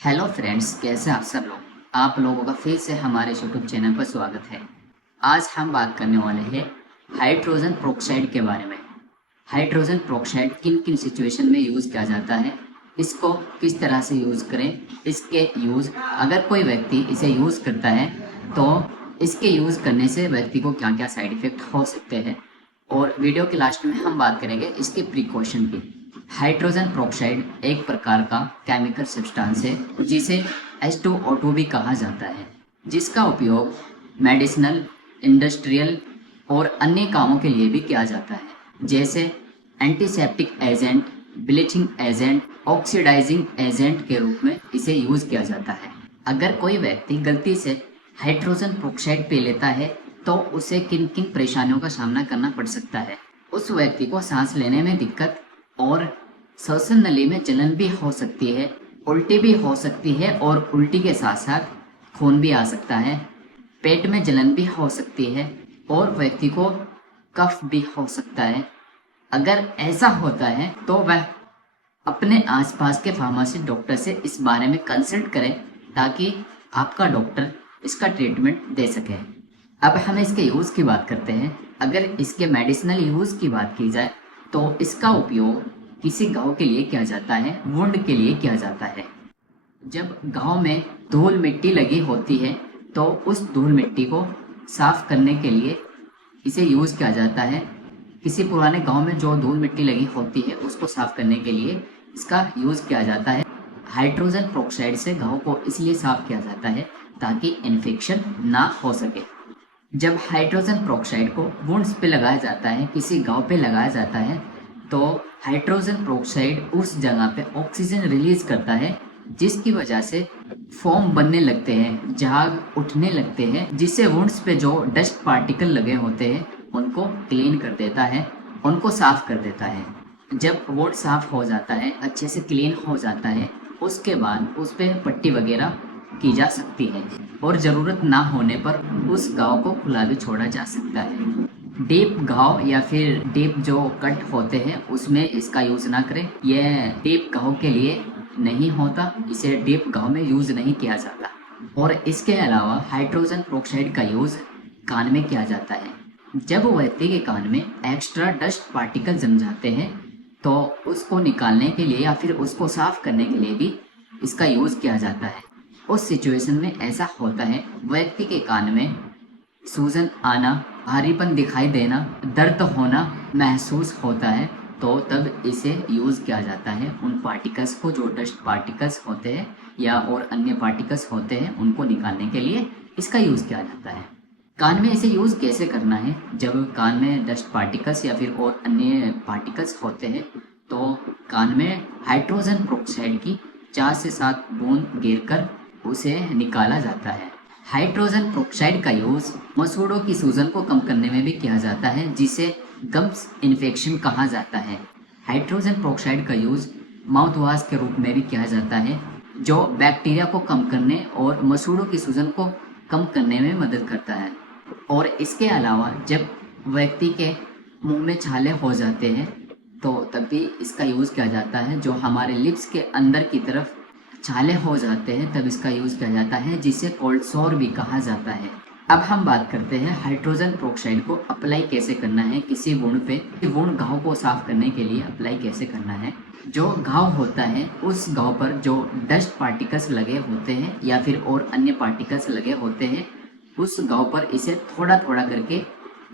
Hello friends, कैसे आप सब लोग। आप लोगों का फिर से हमारे यूट्यूब चैनल पर स्वागत है। आज हम बात करने वाले हैं हाइड्रोजन प्रोक्साइड के बारे में। हाइड्रोजन प्रोक्साइड किन किन सिचुएशन में यूज़ किया जाता है, इसको किस तरह से यूज़ करें, इसके यूज़ अगर कोई व्यक्ति इसे यूज़ करता है तो इसके यूज़ करने से व्यक्ति को क्या क्या साइड इफ़ेक्ट हो सकते हैं, और वीडियो के लास्ट में हम बात करेंगे इसके प्रिकॉशन की। हाइड्रोजन प्रोक्साइड एक प्रकार का केमिकल सब्सटेंस है जिसे H2O2 भी कहा जाता है, जिसका उपयोग मेडिसिनल, इंडस्ट्रियल और अन्य कामों के लिए भी किया जाता है, जैसे antiseptic agent, bleaching agent, oxidizing agent के रूप में इसे यूज़ किया जाता है। अगर कोई व्यक्ति गलती से हाइड्रोजन प्रोक्साइड पी लेता है तो उसे किन किन परेशानियों का सामना करना पड़ सकता है। उस व्यक्ति को सांस लेने में दिक्कत और श्वसन नली में जलन भी हो सकती है, उल्टी भी हो सकती है और उल्टी के साथ साथ खून भी आ सकता है, पेट में जलन भी हो सकती है और व्यक्ति को कफ भी हो सकता है। अगर ऐसा होता है तो वह अपने आसपास के फार्मेसी डॉक्टर से इस बारे में कंसल्ट करें ताकि आपका डॉक्टर इसका ट्रीटमेंट दे सके। अब हम इसके यूज़ की बात करते हैं। अगर इसके मेडिसिनल यूज़ की बात की जाए तो इसका उपयोग किसी घाव के लिए किया जाता है, वुंड के लिए किया जाता है। जब घाव में धूल मिट्टी लगी होती है तो उस धूल मिट्टी को साफ करने के लिए इसे यूज़ किया जाता है। किसी पुराने गांव में जो धूल मिट्टी लगी होती है उसको साफ करने के लिए इसका यूज़ किया जाता है। हाइड्रोजन प्रोक्साइड से घाव को इसलिए साफ किया जाता है ताकि इन्फेक्शन ना हो सके। जब हाइड्रोजन प्रोक्साइड को वुंड्स पे लगाया जाता है, किसी घाव पे लगाया जाता है, तो हाइड्रोजन प्रोक्साइड उस जगह पे ऑक्सीजन रिलीज करता है, जिसकी वजह से फोम बनने लगते हैं, झाग उठने लगते हैं, जिससे वुंड्स पे जो डस्ट पार्टिकल लगे होते हैं उनको क्लीन कर देता है, उनको साफ कर देता है। जब वुंड साफ हो जाता है, अच्छे से क्लीन हो जाता है, उसके बाद उस पर पट्टी वगैरह की जा सकती है और ज़रूरत ना होने पर उस घाव को खुला भी छोड़ा जा सकता है। डीप घाव या फिर डीप जो कट होते हैं उसमें इसका यूज़ ना करें। यह डीप घाव के लिए नहीं होता, इसे डीप घाव में यूज़ नहीं किया जाता। और इसके अलावा हाइड्रोजन प्रोक्साइड का यूज़ कान में किया जाता है। जब व्यक्ति के कान में एक्स्ट्रा डस्ट पार्टिकल जम जाते हैं तो उसको निकालने के लिए या फिर उसको साफ करने के लिए भी इसका यूज़ किया जाता है। उस सिचुएशन में ऐसा होता है, व्यक्ति के कान में सूजन आना, भारीपन दिखाई देना, दर्द होना महसूस होता है, तो तब इसे यूज़ किया जाता है। उन पार्टिकल्स को, जो डस्ट पार्टिकल्स होते हैं या और अन्य पार्टिकल्स होते हैं, उनको निकालने के लिए इसका यूज़ किया जाता है। कान में इसे यूज़ कैसे करना है? जब कान में डस्ट पार्टिकल्स या फिर और अन्य पार्टिकल्स होते हैं तो कान में हाइड्रोजन प्रोक्साइड की 4 से 7 बूंद गिरकर उसे निकाला जाता है। हाइड्रोजन प्रोक्साइड का यूज़ मसूड़ों की सूजन को कम करने में भी किया जाता है, जिसे गम्स इन्फेक्शन कहा जाता है। हाइड्रोजन प्रोक्साइड का यूज़ माउथ वॉश के रूप में भी किया जाता है, जो बैक्टीरिया को कम करने और मसूड़ों की सूजन को कम करने में मदद करता है। और इसके अलावा जब व्यक्ति के मुंह में छाले हो जाते हैं तो तब भी इसका यूज़ किया जाता है। जो हमारे लिप्स के अंदर की तरफ छाले हो जाते हैं तब इसका यूज़ किया जाता है, जिसे कोल्ड सोर भी कहा जाता है। अब हम बात करते हैं हाइड्रोजन प्रोक्साइड को अप्लाई कैसे करना है किसी वुंड पे। वुंड घाव को साफ करने के लिए अप्लाई कैसे करना है? जो घाव होता है उस घाव पर जो डस्ट पार्टिकल्स लगे होते हैं या फिर और अन्य पार्टिकल्स लगे होते हैं, उस घाव पर इसे थोड़ा थोड़ा करके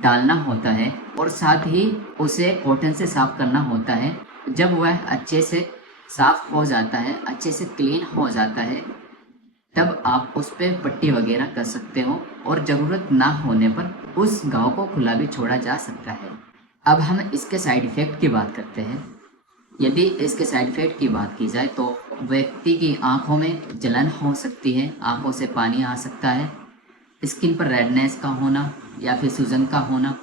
डालना होता है और साथ ही उसे कॉटन से साफ करना होता है। जब वह अच्छे से साफ हो जाता है, अच्छे से क्लीन हो जाता है, तब आप उस पर पट्टी वगैरह कर सकते हो और ज़रूरत ना होने पर उस घाव को खुला भी छोड़ा जा सकता है। अब हम इसके साइड इफ़ेक्ट की बात करते हैं। यदि इसके साइड इफ़ेक्ट की बात की जाए तो व्यक्ति की आंखों में जलन हो सकती है, आंखों से पानी आ सकता है, स्किन पर रेडनेस का होना या फिर सूजन का होना,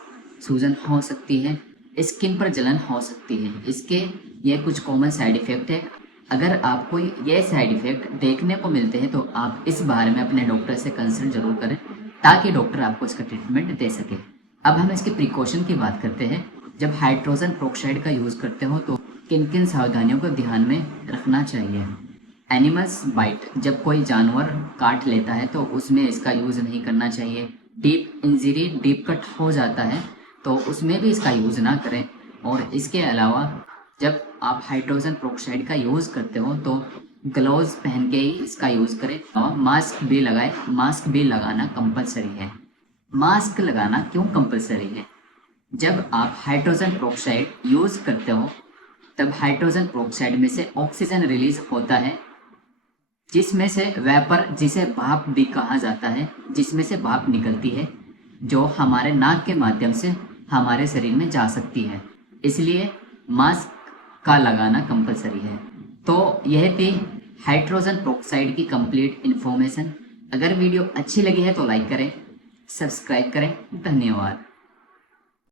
सूजन हो सकती है, स्किन पर जलन हो सकती है। इसके ये कुछ कॉमन साइड इफ़ेक्ट है। अगर आपको ये साइड इफ़ेक्ट देखने को मिलते हैं तो आप इस बारे में अपने डॉक्टर से कंसल्ट जरूर करें ताकि डॉक्टर आपको इसका ट्रीटमेंट दे सके। अब हम इसके प्रिकॉशन की बात करते हैं। जब हाइड्रोजन प्रोक्साइड का यूज़ करते हो तो किन किन सावधानियों को ध्यान में रखना चाहिए। एनिमल्स बाइट, जब कोई जानवर काट लेता है तो उसमें इसका यूज़ नहीं करना चाहिए। डीप इंजरी, डीप कट हो जाता है तो उसमें भी इसका यूज़ ना करें। और इसके अलावा जब आप हाइड्रोजन पेरोक्साइड का यूज़ करते हो तो ग्लव्स पहन के ही इसका यूज़ करें। मास्क भी लगाएं, मास्क भी लगाना कंपलसरी है। मास्क लगाना क्यों कंपलसरी है? जब आप हाइड्रोजन पेरोक्साइड यूज़ करते हो तब हाइड्रोजन पेरोक्साइड में से ऑक्सीजन रिलीज होता है, जिसमें से वेपर, जिसे भाप भी कहा जाता है, जिसमें से भाप निकलती है जो हमारे नाक के माध्यम से हमारे शरीर में जा सकती है। इसलिए मास्क का लगाना कंपलसरी है। तो यह थी हाइड्रोजन पेरोक्साइड की कंप्लीट इन्फॉर्मेशन। अगर वीडियो अच्छी लगी है तो लाइक करें, सब्सक्राइब करें। धन्यवाद।